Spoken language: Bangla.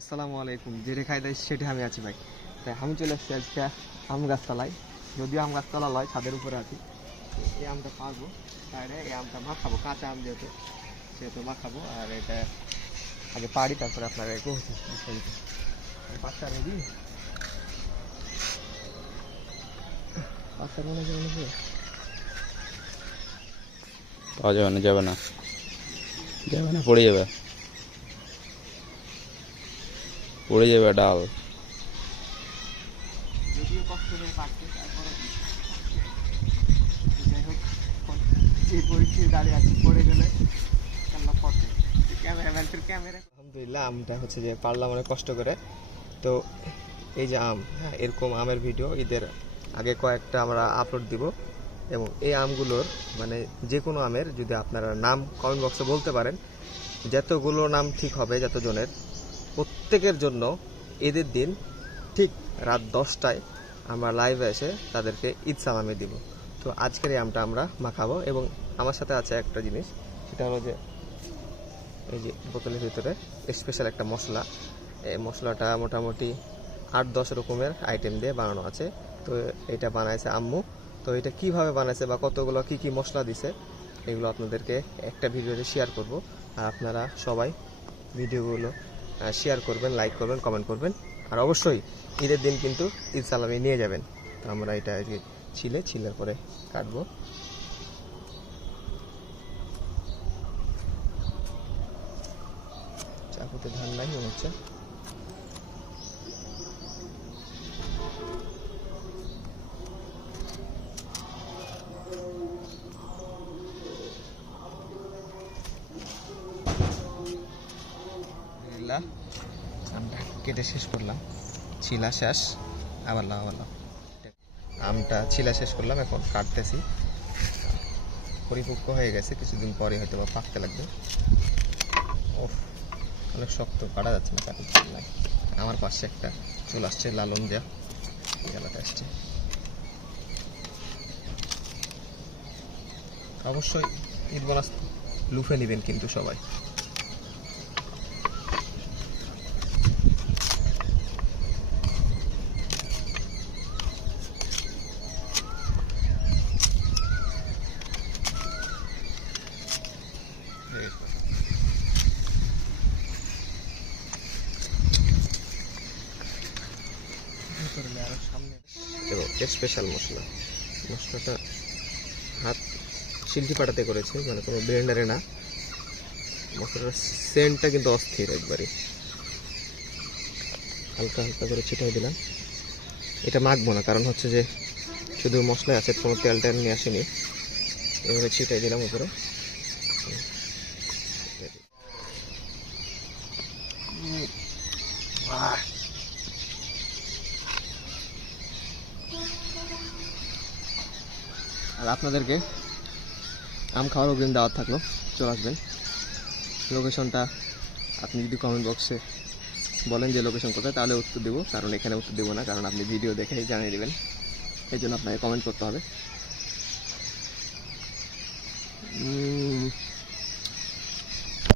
আসসালামু আলাইকুম। যেটা খাই দেয় সেটা আমি আছি ভাই। তাই আমি চলে এসেছি আজকে আম গাছতলায়। যদিও আম গাছতলা লয়, ছাদের উপরে আছি। এই আমটা পারবো, তাহলে এই আমটা মাখাবো, কাঁচা আম যেহেতু সেহেতু মাখাবো। আর এটা আগে পারি, তারপরে আপনারা কৌছি বিস্তারিত। পাঁচটা রেডি, পাঁচটার মনে হয় পাওয়া যাবে না, যাবে না, যাবে না, পড়ে যাবে, পড়ে যাবে ডাল। যদিও কষ্ট করে পারছে, তারপরে যাই হোক, যে পরিস্থিতি দাঁড়িয়ে আছে, পড়ে গেলে কান্না পড়ে। ক্যামেরাম্যানদের ক্যামেরা আলহামদুলিল্লাহ আমটা হচ্ছে যে পারলাম অনেক কষ্ট করে। তো এই যে আম, হ্যাঁ, এরকম আমের ভিডিও ঈদের আগে কয়েকটা আমরা আপলোড দিব। এবং এই আমগুলোর মানে যে কোনো আমের যদি আপনারা নাম কমেন্ট বক্সে বলতে পারেন, যতগুলো নাম ঠিক হবে যতজনের, প্রত্যেকের জন্য ঈদের দিন ঠিক রাত 10টায় আমরা লাইভে এসে তাদেরকে ঈদ সালামি দিব। তো আজকের এই আমটা আমরা মাখাবো। এবং আমার সাথে আছে একটা জিনিস, সেটা হলো যে এই যে বোতলের ভিতরে স্পেশাল একটা মশলা। এই মশলাটা মোটামুটি 8-10 রকমের আইটেম দিয়ে বানানো আছে। তো এটা বানাইছে আম্মু। তো এটা কিভাবে বানাইছে বা কতগুলো কি কি মশলা দিছে, এগুলো আপনাদেরকে একটা ভিডিওতে শেয়ার করব। আর আপনারা সবাই ভিডিওগুলো শেয়ার করবেন, লাইক করবেন, কমেন্ট করবেন। আর অবশ্যই ঈদের দিন কিন্তু ঈদ সালামি নিয়ে যাবেন। তো আমরা এটা আজকে ছিলের পরে কাটবো। চাকুতে ধান নাই মনে হচ্ছে। আমটা কেটে শেষ করলাম, ছিলা শেষ। আবার আমটা ছিলা শেষ করলাম, এখন কাটতেছি। পরিপক্ক হয়ে গেছে, কিছুদিন পরে হয়তো বা পাকতে লাগবে। ওফ, অনেক শক্ত, কাটা যাচ্ছে না, কাটতে নাই। আমার পাশে একটা চলে আসছে লালন যা জ্বালাটা আসছে। অবশ্যই ঈদ বোনাস লুফে নেবেন কিন্তু সবাই। এবং স্পেশাল মশলাটা হাত শিল্পী পাটাতে করেছে, মানে কোনো ব্লেন্ডারে না। মশলাটার সেন্টটা কিন্তু অস্থির একবারে। হালকা হালকা করে ছিটাই দিলাম। এটা মাখবো না, কারণ হচ্ছে যে শুধু মশলায় আছে, কোনো তেল টেল নিয়ে আসেনি। এভাবে ছিটাই দিলাম উপরে। আর আপনাদেরকে আম খাওয়ার অগ্রিম দাওয়াত থাকলো, চলে আসবেন। লোকেশনটা আপনি যদি কমেন্ট বক্সে বলেন যে লোকেশন কোথায়, তাহলে উত্তর দেবো। কারণ এখানে উত্তর দেবো না, কারণ আপনি ভিডিও দেখেই জানিয়ে দেবেন। এই জন্য আপনাকে কমেন্ট করতে হবে।